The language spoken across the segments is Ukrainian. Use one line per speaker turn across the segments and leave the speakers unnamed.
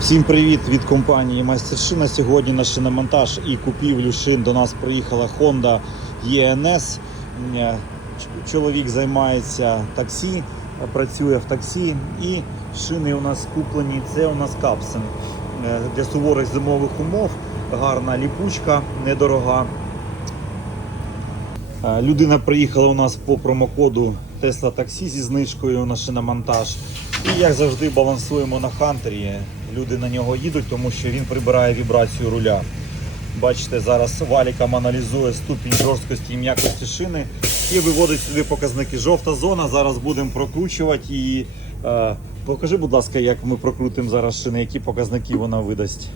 Всім привіт від компанії Майстершина. Сьогодні на шиномонтаж і купівлю шин до нас приїхала Honda ENS. Е, Чоловік займається таксі, працює в таксі і шини у нас куплені. Це у нас капсен Е, для суворих зимових умов. Гарна ліпучка, недорога. Е, Людина приїхала у нас по промокоду Tesla Taxi зі знижкою на шиномонтаж. І як завжди балансуємо на хантері. Люди на нього їдуть, тому що він прибирає вібрацію руля. Бачите, зараз валіком аналізує ступінь жорсткості і м'якості шини і виводить сюди показники. Жовта зона. Зараз будемо прокручувати і е, покажи, будь ласка, як ми прокрутимо зараз шини, які показники вона видасть.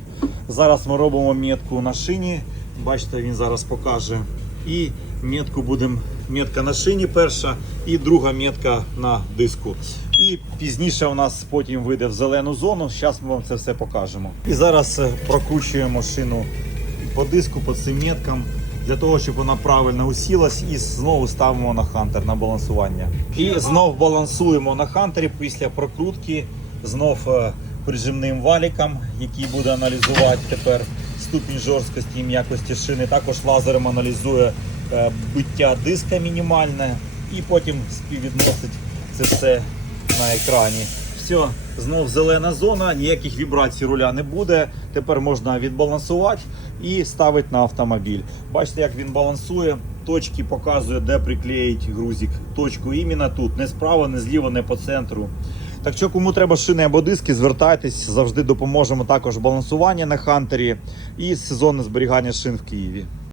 Зараз ми робимо метку на шині. Бачите, він зараз покаже. І метку будемо. Метка на шині перша і друга метка на диску. І пізніше у нас потім вийде в зелену зону. Зараз ми вам це все покажемо. І зараз е, прокручуємо шину по диску, по цим меткам, для того, щоб вона правильно усілась, і знову ставимо на хантер на балансування. І знов балансуємо на хантері після прокрутки, знов е, прижимним валіком, який буде аналізувати тепер ступінь жорсткості і м'якості шини. Також лазером аналізує е, биття диска мінімальне і потім співвідносить це все на екрані. Все, знов зелена зона, ніяких вібрацій руля не буде. Тепер можна відбалансувати і ставити на автомобіль. Бачите, як він балансує. Точки показує, де приклеїть грузик. Точку іменно тут, не справа, не зліва, не по центру. Так що, кому треба шини або диски, звертайтесь, завжди допоможемо також балансування на хантері і сезонне зберігання шин в Києві.